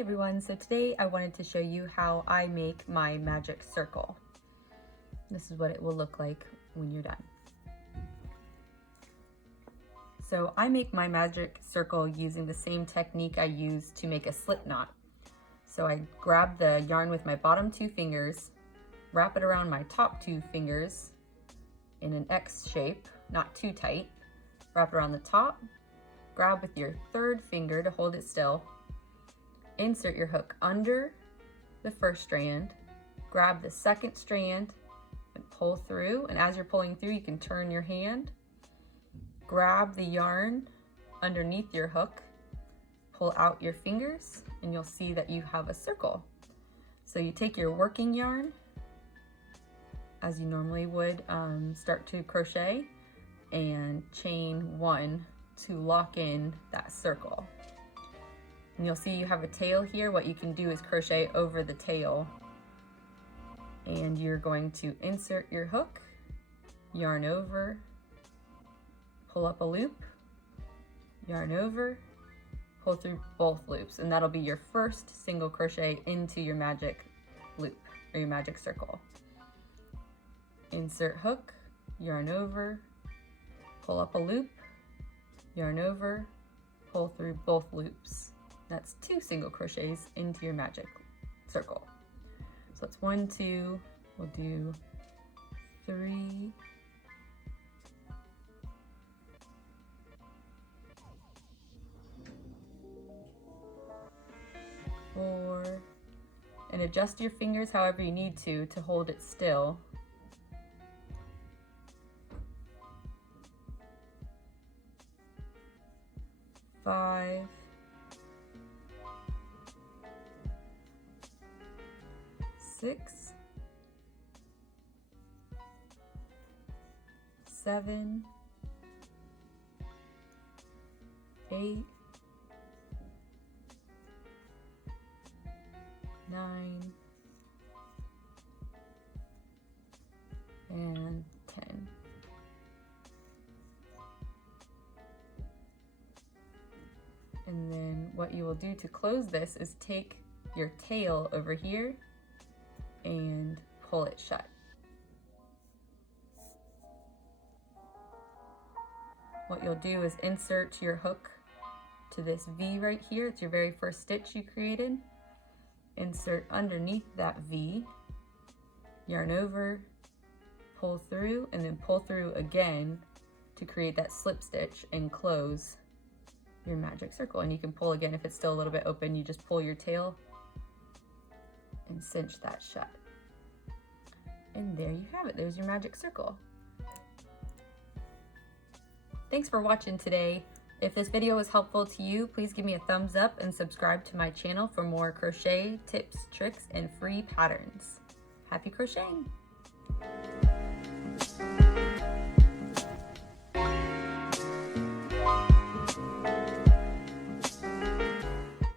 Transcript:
Hi everyone, so today I wanted to show you how I make my magic circle. This is what it will look like when you're done. So I make my magic circle using the same technique I use to make a slip knot. So I grab the yarn with my bottom two fingers, wrap it around my top two fingers in an X shape, not too tight, wrap it around the top, grab with your third finger to hold it still, insert your hook under the first strand, grab the second strand and pull through, and as you're pulling through you can turn your hand, grab the yarn underneath your hook, pull out your fingers, and you'll see that you have a circle. So you take your working yarn as you normally would start to crochet and chain one to lock in that circle. And you'll see you have a tail here. What you can do is crochet over the tail, and you're going to insert your hook, yarn over, pull up a loop, yarn over, pull through both loops, and that'll be your first single crochet into your magic loop or your magic circle. Insert hook, yarn over, pull up a loop, yarn over, pull through both loops. That's 2 single crochets into your magic circle. So it's 1, 2, we'll do 3, 4, and adjust your fingers however you need to hold it still. 5, 6, 7, 8, 9, and 10. And then what you will do to close this is take your tail over here and pull it shut. What you'll do is insert your hook to this V right here. It's your very first stitch you created. Insert underneath that V, yarn over, pull through, and then pull through again to create that slip stitch and close your magic circle. And you can pull again if it's still a little bit open. You just pull your tail and cinch that shut. And there you have it. There's your magic circle. Thanks for watching today. If this video was helpful to you, please give me a thumbs up and subscribe to my channel for more crochet tips, tricks, and free patterns. Happy crocheting!